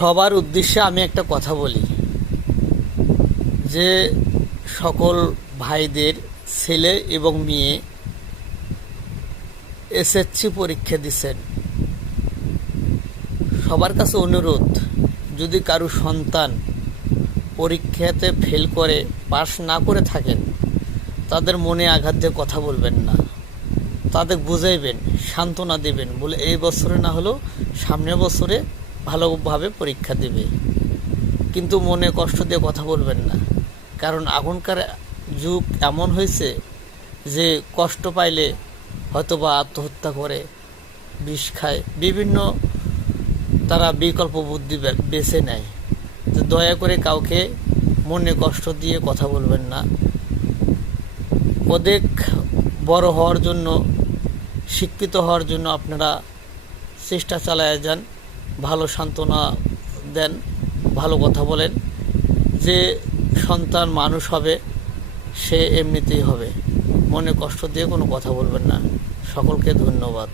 সবার উদ্দেশ্যে আমি একটা কথা বলি যে সকল ভাইদের ছেলে এবং মেয়ে এসএসসি পরীক্ষা দিচ্ছেন, সবার কাছে অনুরোধ, যদি কারো সন্তান পরীক্ষাতে ফেল করে পাস না করে থাকেন, তাদের মনে আঘাত দিয়ে কথা বলবেন না, তাদের বুঝাইবেন, সান্ত্বনা দেবেন, বলে এই বছরে না হলেও সামনের বছরে ভালোভাবে পরীক্ষা দেবে, কিন্তু মনে কষ্ট দিয়ে কথা বলবেন না। কারণ এখনকার যুগ এমন হয়েছে যে কষ্ট পাইলে হয়তো বা আত্মহত্যা করে, বিষ খায়, বিভিন্ন তারা বিকল্প বুদ্ধি বেছে নেয়। তো দয়া করে কাউকে মনে কষ্ট দিয়ে কথা বলবেন না। অধিক বড় হওয়ার জন্য, শিক্ষিত হওয়ার জন্য আপনারা চেষ্টা চালায় যান, ভালো সান্ত্বনা দেন, ভালো কথা বলেন। যে সন্তান মানুষ হবে সে এমনিতেই হবে, মনে কষ্ট দিয়ে কোনো কথা বলবেন না। সকলকে ধন্যবাদ।